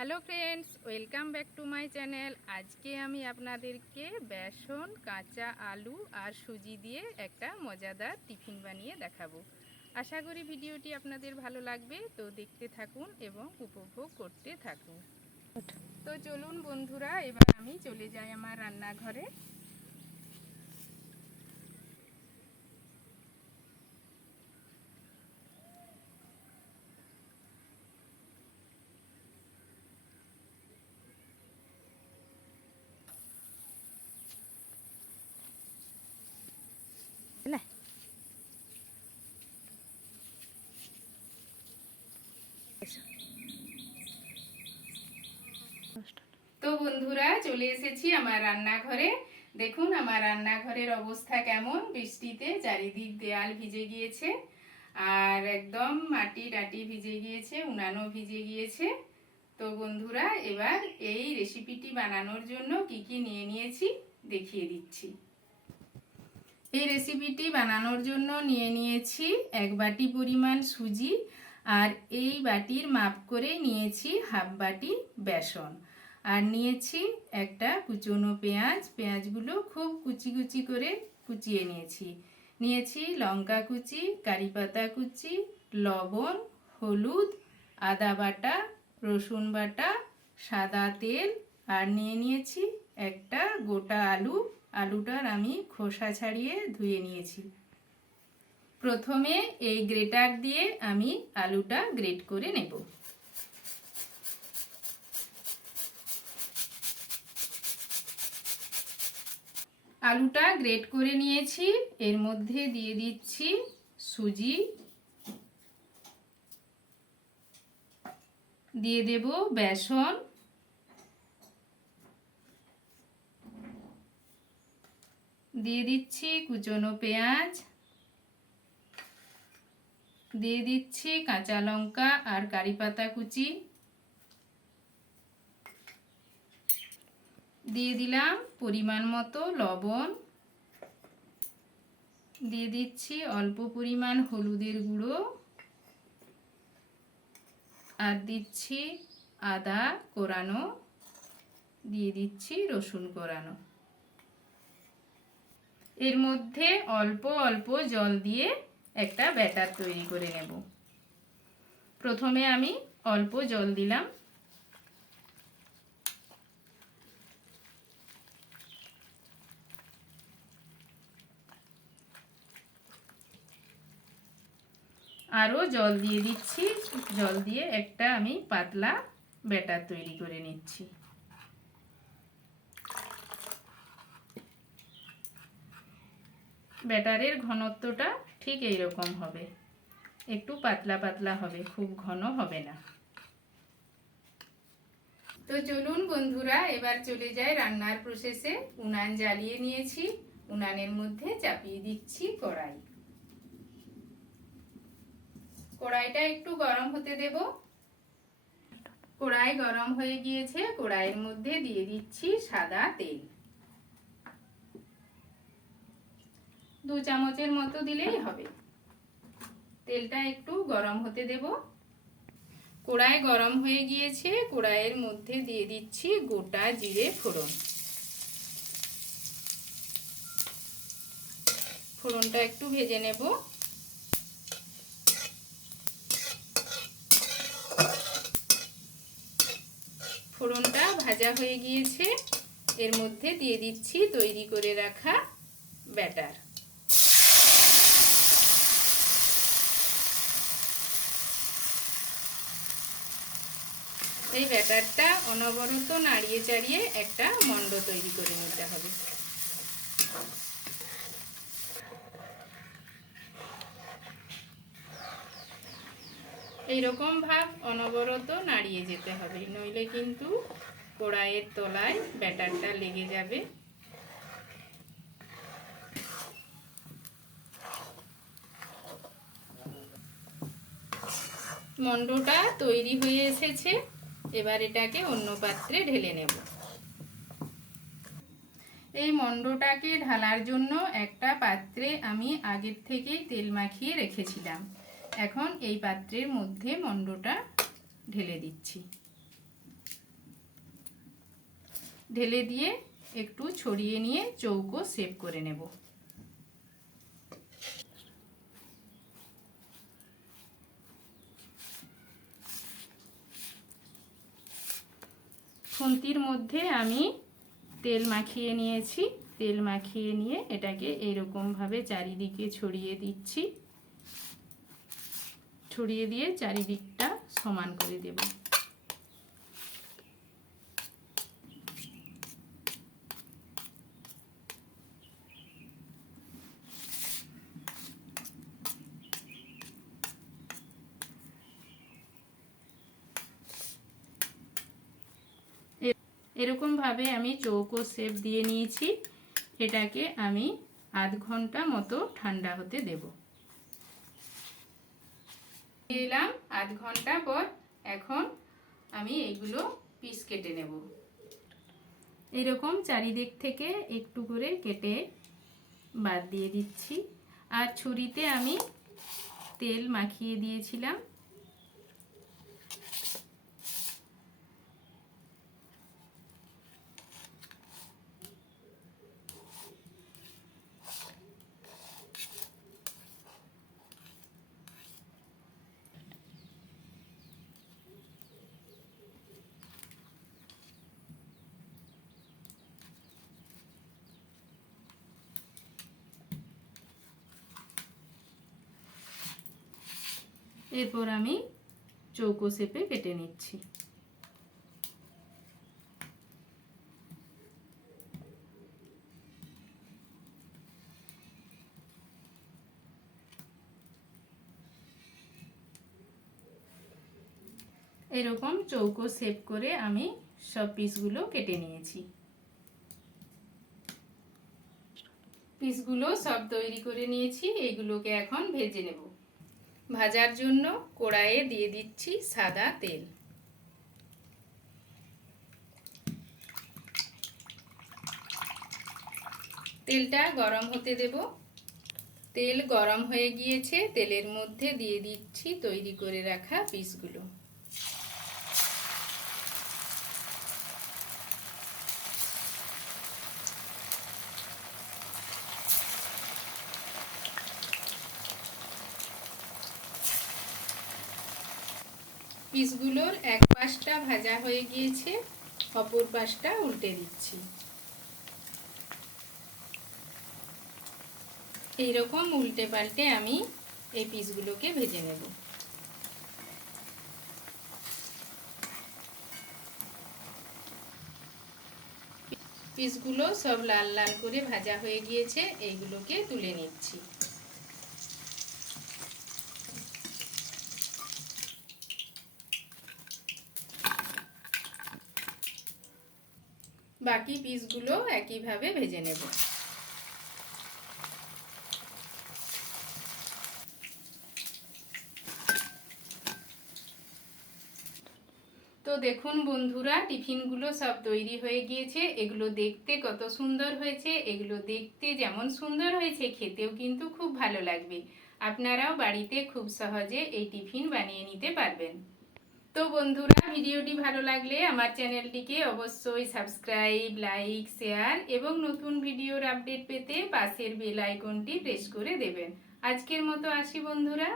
Hello friends, welcome back to my channel. আজকে আমি আপনাদেরকে বেসন, কাঁচা আলু আর সুজি দিয়ে একটা মজাদার টিফিন বানিয়ে দেখাবো। আশা করি ভিডিওটি আপনাদের ভালো লাগবে, তো দেখতে থাকুন এবং উপভোগ করতে থাকুন। তো চলুন বন্ধুরা, এবার আমি চলে যাই আমার রান্নাঘরে। তো বন্ধুরা, চলে এসেছি আমার রান্নাঘরে। দেখুন আমার রান্নাঘরের অবস্থা কেমন। বৃষ্টিতে চারিদিক দেয়াল ভিজে গিয়েছে, আর একদম মাটি টাটি ভিজে গিয়েছে, উনানও ভিজে গিয়েছে। তো বন্ধুরা, এবার এই রেসিপিটি বানানোর জন্য কি কি নিয়ে নিয়েছি দেখিয়ে দিচ্ছি। এই রেসিপিটি বানানোর জন্য নিয়ে নিয়েছি 1 বাটি পরিমাণ সুজি, আর এই বাটির মাপ করে নিয়েছি হাফ বাটি বেসন, আর নিয়েছি একটা কুচনো পেঁয়াজ। পেঁয়াজগুলো খুব কুচি কুচি করে কুচিয়ে নিয়েছি লঙ্কা কুচি, কারি পাতা কুচি, লবণ, হলুদ, আদা বাটা, রসুন বাটা, সাদা তেল, আর নিয়ে নিয়েছি একটা গোটা আলু। আলুটার আমি খোসা ছাড়িয়ে ধুয়ে নিয়েছি। প্রথমে এই গ্রেটার দিয়ে আমি আলুটা গ্রেট করে নেব। আলুটা গ্রেট করে নিয়েছি, এর মধ্যে দিয়ে দিচ্ছি সুজি, দিয়ে দেব বেসন, দিয়ে দিচ্ছি কুচনো পেঁয়াজ, দিয়ে দিচ্ছি কাঁচা লঙ্কা আর কারি পাতা কুচি, দিয়ে দিলাম পরিমাণ মতো লবণ, দিয়ে দিচ্ছি অল্প পরিমাণ হলুদের গুঁড়ো, আর দিচ্ছি আদা কোরানো, দিয়ে দিচ্ছি রসুন কোরানো। এর মধ্যে অল্প অল্প জল দিয়ে একটা ব্যাটার তৈরি করে নেব। প্রথমে আমি অল্প জল দিলাম, আরও জল দিয়ে দিচ্ছি। জল দিয়ে একটা আমি পাতলা ব্যাটার তৈরি করে নিচ্ছি। ব্যাটারের ঘনত্বটা ঠিক এইরকম হবে, একটু পাতলা পাতলা হবে, খুব ঘন হবে না। তো চলুন বন্ধুরা, এবার চলে যাই রান্নার প্রসেসে। উনান জ্বালিয়ে নিয়েছি, উনানের মধ্যে চাপিয়ে দিচ্ছি কড়াই। কড়াইটা একটু গরম হতে দেব। কড়াই গরম হয়ে গিয়েছে, কড়াইয়ের মধ্যে দিয়ে দিচ্ছি সাদা তেল। 2 চামচের মতো দিলেই হবে। তেলটা একটু গরম হতে দেব। কড়াই গরম হয়ে গিয়েছে, কড়াইয়ের মধ্যে দিয়ে দিচ্ছি গোটা জিরে ফোড়ন। ফোড়নটা একটু ভেজে নেব। ফোড়নটা ভাজা হয়ে গিয়েছে, এর মধ্যে দিয়ে দিচ্ছি তৈরি করে রাখা ব্যাটার। এই ব্যাটারটা অনবরত নাড়িয়ে চাড়িয়ে একটা মণ্ড তৈরি করে নিতে হবে। এইরকম ভাব অনবরত নাড়িয়ে যেতে হবে, নইলে কিন্তু কড়াইয়ের তলায় ব্যাটারটা লেগে যাবে। মণ্ডটা তৈরি হয়ে এসেছে, এবার এটাকে অন্য পাত্রে ঢেলে নেব। এই মণ্ডটাকে ঢালার জন্য একটা পাত্রে আমি আগের থেকেই তেল মাখিয়ে রেখেছিলাম। এখন এই পাত্রের মধ্যে মণ্ডটা ঢেলে দিচ্ছি। ঢেলে দিয়ে একটু ছড়িয়ে নিয়ে চৌকো শেপ করে নেব। খুন্তির মধ্যে আমি তেল মাখিয়ে নিয়েছি। তেল মাখিয়ে নিয়ে এটাকে এরকমভাবে চারিদিকে ছড়িয়ে দিচ্ছি। ছড়িয়ে দিয়ে চারিদিকটা সমান করে দেব। এরকমভাবে আমি চৌকো শেপ দিয়ে নিয়েছি। এটাকে আমি আধ ঘন্টা মতো ঠান্ডা হতে দেব। এলাম আধ ঘন্টা পর। এখন আমি এগুলো পিস কেটে নেব। এরকম চারিদিক থেকে একটু করে কেটে বাদ দিয়ে দিচ্ছি। আর ছুরিতে আমি তেল মাখিয়ে দিয়েছিলাম। এরপর আমি চৌকো শেপে কেটে নিচ্ছি। এরকম চৌকো শেপ করে আমি সব পিসগুলো কেটে নিয়েছি। পিসগুলো সব তৈরি করে নিয়েছি। এগুলোকে এখন ভেজে নেব। ভাজার জন্য কড়াইয়ে দিয়ে দিচ্ছি সাদা তেল। তেলটা গরম হতে দেব। তেল গরম হয়ে গিয়েছে। তেলের মধ্যে দিয়ে দিচ্ছি তৈরি করে রাখা পিসগুলো। পিসগুলোর এক পাশটা ভাজা হয়ে গিয়েছে, অপর পাশটা উল্টে দিচ্ছি। এইরকম উল্টে পাল্টে আমি এই পিসগুলোকে ভেজে নেব। পিসগুলো সব লাল লাল করে ভাজা হয়ে গিয়েছে। এইগুলোকে তুলে নিচ্ছি। বাকি পিসগুলো একইভাবে ভেজে নেব। তো দেখুন বন্ধুরা, টিফিনগুলো সব তৈরি হয়ে গিয়েছে। এগুলো দেখতে কত সুন্দর হয়েছে। এগুলো দেখতে যেমন সুন্দর হয়েছে, খেতেও কিন্তু খুব ভালো লাগবে। আপনারাও বাড়িতে খুব সহজে এই টিফিন বানিয়ে নিতে পারবেন। তো বন্ধুরা, ভিডিওটি ভালো লাগলে আমার চ্যানেলটিকে অবশ্যই সাবস্ক্রাইব, লাইক, শেয়ার এবং নতুন ভিডিওর আপডেট পেতে পাশের বেল আইকনটি প্রেস করে দেবেন। আজকের মতো আসি বন্ধুরা।